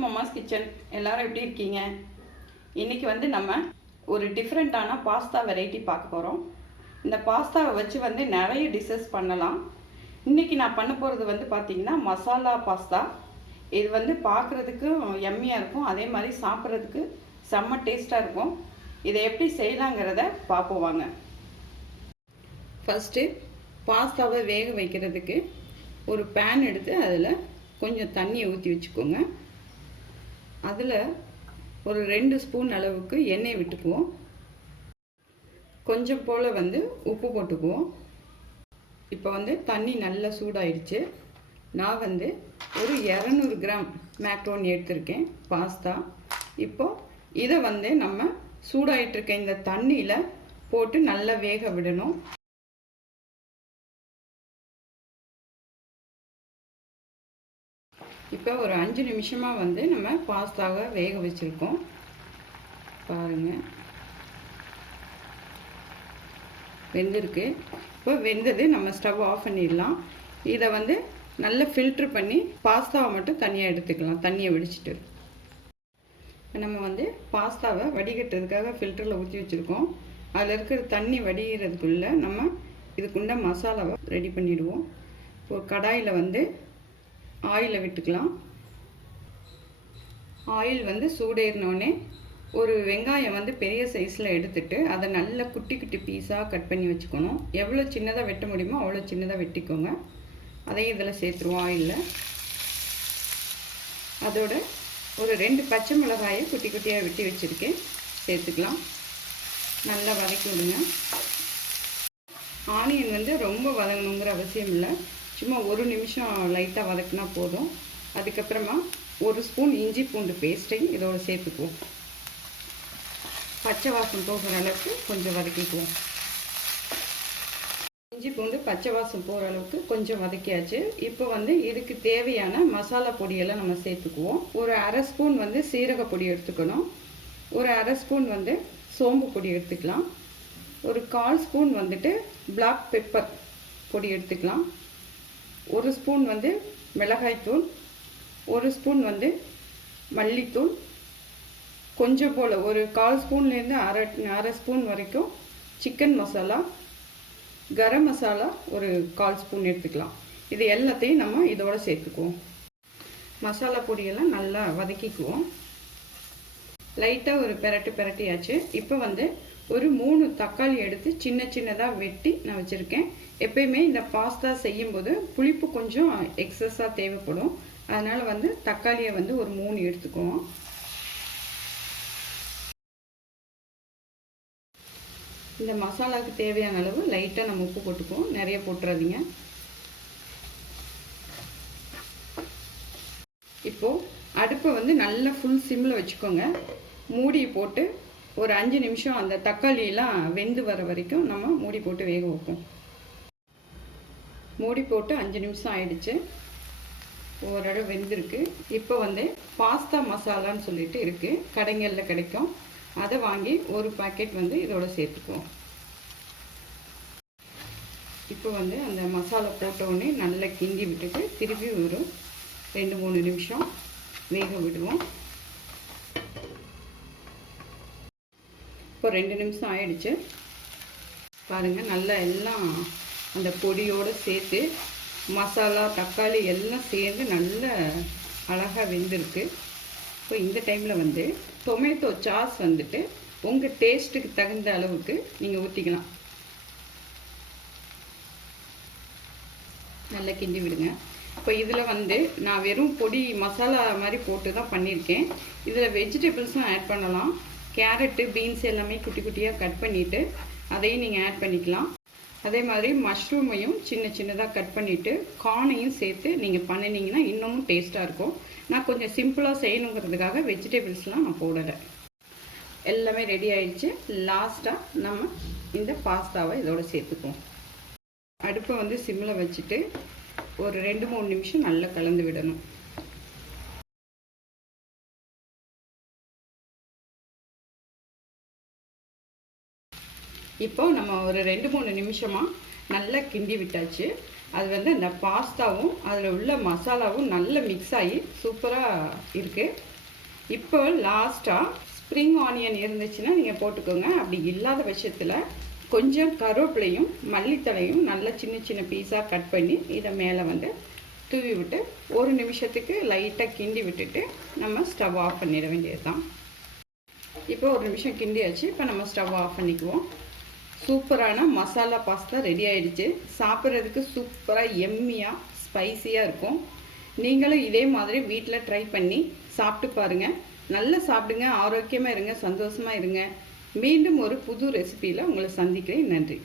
To Mamma's kitchen. எல்லாரும் எப்படி இருக்கீங்க? இன்றைக்கி வந்து நம்ம ஒரு டிஃப்ரெண்ட்டான பாஸ்தா வெரைட்டி பார்க்க போகிறோம். இந்த பாஸ்தாவை வச்சு வந்து நிறைய டிஷ்ஷஸ் பண்ணலாம். இன்றைக்கி நான் பண்ண போகிறது வந்து பார்த்திங்கன்னா மசாலா பாஸ்தா. இது வந்து பார்க்குறதுக்கு எம்மியாக இருக்கும், அதே மாதிரி சாப்பிட்றதுக்கு செம்ம டேஸ்ட்டாக இருக்கும். இதை எப்படி செய்யலாங்கிறத பார்ப்போம் வாங்க. ஃபஸ்ட்டு பாஸ்தாவை வேக வைக்கிறதுக்கு ஒரு பேன் எடுத்து அதில் கொஞ்சம் தண்ணியை ஊற்றி வச்சுக்கோங்க. அதில் ஒரு 2 ஸ்பூன் அளவுக்கு எண்ணெய் விட்டுக்குவோம். கொஞ்சம் போல் வந்து உப்பு போட்டுக்குவோம். இப்போ வந்து தண்ணி நல்லா சூடாயிடுச்சு. நான் வந்து ஒரு 200 கிராம் மேக்ரோனி எடுத்திருக்கேன் பாஸ்தா. இப்போது இதை வந்து நம்ம சூடாயிட்டிருக்க இந்த தண்ணியில் போட்டு நல்லா வேக விடணும். இப்போ ஒரு 5 நிமிஷமாக வந்து நம்ம பாஸ்தாவை வேக வச்சுருக்கோம். பாருங்கள், வெந்திருக்கு. இப்போ வெந்தது, நம்ம ஸ்டவ் ஆஃப் பண்ணிடலாம். இதை வந்து நல்லா ஃபில்ட்ரு பண்ணி பாஸ்தாவை மட்டும் தனியாக எடுத்துக்கலாம், தண்ணியை வடிச்சிட்டு. நம்ம வந்து பாஸ்தாவை வடிகட்டுறதுக்காக ஃபில்டரில் ஊற்றி வச்சுருக்கோம். அதில் இருக்கிற தண்ணி வடிகிறதுக்குள்ளே நம்ம இதுக்குண்ட மசாலாவை ரெடி பண்ணிவிடுவோம். இப்போ கடாயில் வந்து ஆயிலை விட்டுக்கலாம். ஆயில் வந்து சூடேறினோடனே ஒரு வெங்காயம் வந்து பெரிய சைஸில் எடுத்துட்டு அதை நல்ல குட்டி குட்டி பீஸாக கட் பண்ணி வச்சுக்கணும். எவ்வளோ சின்னதாக வெட்ட முடியுமோ அவ்வளோ சின்னதாக வெட்டிக்கோங்க. அதையும் இதில் சேர்த்துருவோம் ஆயிலில். அதோட ஒரு 2 பச்சை மிளகாயை குட்டி குட்டியாக வெட்டி வச்சுருக்கேன், சேர்த்துக்கலாம். நல்லா வதக்கி விடுங்க. ஆனியன் வந்து ரொம்ப வதங்கணுங்கிற அவசியம் இல்லை, சும்மா 1 நிமிஷம் லைட்டாக வதக்கினா போதும். அதுக்கப்புறமா 1 ஸ்பூன் இஞ்சி பூண்டு பேஸ்ட்டையும் இதோட சேர்த்துக்குவோம். பச்சை வாசம் போகிற அளவுக்கு கொஞ்சம் வதக்கிக்குவோம். இஞ்சி பூண்டு பச்சை வாசம் போகிற அளவுக்கு கொஞ்சம் வதக்கியாச்சு. இப்போ வந்து இதுக்கு தேவையான மசாலா பொடியெல்லாம் நம்ம சேர்த்துக்குவோம். ஒரு 1/2 ஸ்பூன் வந்து சீரக பொடி எடுத்துக்கணும். ஒரு 1/2 ஸ்பூன் வந்து சோம்பு பொடி எடுத்துக்கலாம். ஒரு 1/4 ஸ்பூன் வந்துட்டு பிளாக் பெப்பர் பொடி எடுத்துக்கலாம். 1 ஸ்பூன் வந்து மிளகாய்த்தூள், 1 ஸ்பூன் வந்து மல்லித்தூள், கொஞ்சம் போல் ஒரு 1/4 ஸ்பூன்லேருந்து அரை ஸ்பூன் வரைக்கும் சிக்கன் மசாலா, கரம் மசாலா ஒரு 1/4 ஸ்பூன் எடுத்துக்கலாம். இது எல்லாத்தையும் நம்ம இதோட சேர்த்துக்குவோம். மசாலா பொடியெல்லாம் நல்லா வதக்கிக்குவோம். லைட்டாக ஒரு பிரட்டியாச்சு. இப்போ வந்து ஒரு 3 தக்காளி எடுத்து சின்ன சின்னதாக வெட்டி நான் வச்சுருக்கேன். எப்பயுமே இந்த பாஸ்தா செய்யும்போது புளிப்பு கொஞ்சம் எக்ஸஸாக தேவைப்படும், அதனால் வந்து தக்காளியை வந்து ஒரு 3 எடுத்துக்குவோம். இந்த மசாலாவுக்கு தேவையான அளவு லைட்டாக நம்ம உப்பு போட்டுக்குவோம், நிறைய போட்டுறாதீங்க. இப்போது அடுப்பை வந்து நல்லா ஃபுல் சிம்மில் வச்சுக்கோங்க. மூடி போட்டு ஒரு 5 நிமிஷம் அந்த தக்காளியெல்லாம் வெந்து வர வரைக்கும் நம்ம மூடி போட்டு வேக வைப்போம். மூடி போட்டு 5 நிமிஷம் ஆயிடுச்சு. ஓரளவு வெந்திருக்கு. இப்போ வந்து பாஸ்தா மசாலான்னு சொல்லிட்டு இருக்குது, கடைகளில் கிடைக்கும். அதை வாங்கி ஒரு பாக்கெட் வந்து இதோட சேர்த்துக்குவோம். இப்போ வந்து அந்த மசாலா போட்டவுடனே நல்லா கிண்டி விட்டுட்டு திருப்பி ஒரு 2-3 நிமிஷம் வேக விடுவோம். இப்போ 2 நிமிஷம் ஆயிடுச்சு. பாருங்கள், நல்லா எல்லாம் அந்த பொடியோடு சேர்த்து மசாலா தக்காளி எல்லாம் சேர்ந்து நல்ல அழகாக வெந்திருக்கு. இப்போ இந்த டைமில் வந்து டொமேட்டோ சாஸ் வந்துட்டு உங்கள் டேஸ்ட்டுக்கு தகுந்த அளவுக்கு நீங்கள் ஊற்றிக்கலாம். நல்லா கிண்டி விடுங்க. இப்போ இதில் வந்து நான் வெறும் பொடி மசாலா மாதிரி போட்டு தான் பண்ணியிருக்கேன். இதில் வெஜிடபிள்ஸும் ஆட் பண்ணலாம். கேரட்டு, பீன்ஸ் எல்லாமே குட்டி குட்டியாக கட் பண்ணிவிட்டு அதையும் நீங்கள் ஆட் பண்ணிக்கலாம். அதே மாதிரி மஷ்ரூமையும் சின்ன சின்னதாக கட் பண்ணிவிட்டு கார்னையும் சேர்த்து நீங்கள் பண்ணினீங்கன்னா இன்னமும் டேஸ்ட்டாக இருக்கும். நான் கொஞ்சம் சிம்பிளாக செய்யணுங்கிறதுக்காக வெஜிடபிள்ஸ்லாம் நான் போடலை. எல்லாமே ரெடி ஆயிடுச்சு. லாஸ்ட்டாக நம்ம இந்த பாஸ்தாவை இதோட சேர்த்துக்குவோம். அடுப்பை வந்து சிம்மில் வச்சுட்டு ஒரு 2-3 நிமிஷம் நல்லா கலந்து விடணும். இப்போ நம்ம ஒரு 2-3 நிமிஷமாக நல்லா கிண்டி விட்டாச்சு. அது வந்து அந்த பாஸ்தாவும் அதில் உள்ள மசாலாவும் நல்லா மிக்ஸ் ஆகி சூப்பராக இருக்குது. இப்போ லாஸ்ட்டாக ஸ்ப்ரிங் ஆனியன் இருந்துச்சுன்னா நீங்கள் போட்டுக்கோங்க. அப்படி இல்லாத பட்சத்தில் கொஞ்சம் கருவேப்பிலையும் மல்லித்தலையும் நல்லா சின்ன சின்ன பீஸாக கட் பண்ணி இதை மேலே வந்து தூவி விட்டு 1 நிமிஷத்துக்கு லைட்டாக கிண்டி விட்டுட்டு நம்ம ஸ்டவ் ஆஃப் பண்ணிட வேண்டியது தான். இப்போ 1 நிமிஷம் கிண்டியாச்சு. இப்போ நம்ம ஸ்டவ் ஆஃப் பண்ணிக்குவோம். சூப்பரான மசாலா பாஸ்தா ரெடி ஆயிடுச்சு. சாப்பிட்றதுக்கு சூப்பராக எம்மியாக ஸ்பைசியாக இருக்கும். நீங்களும் இதே மாதிரி வீட்டில் ட்ரை பண்ணி சாப்பிட்டு பாருங்கள். நல்லா சாப்பிடுங்க, ஆரோக்கியமாக இருங்க, சந்தோஷமாக இருங்க. மீண்டும் ஒரு புது ரெசிபியில் உங்களை சந்திக்கிறேன். நன்றி.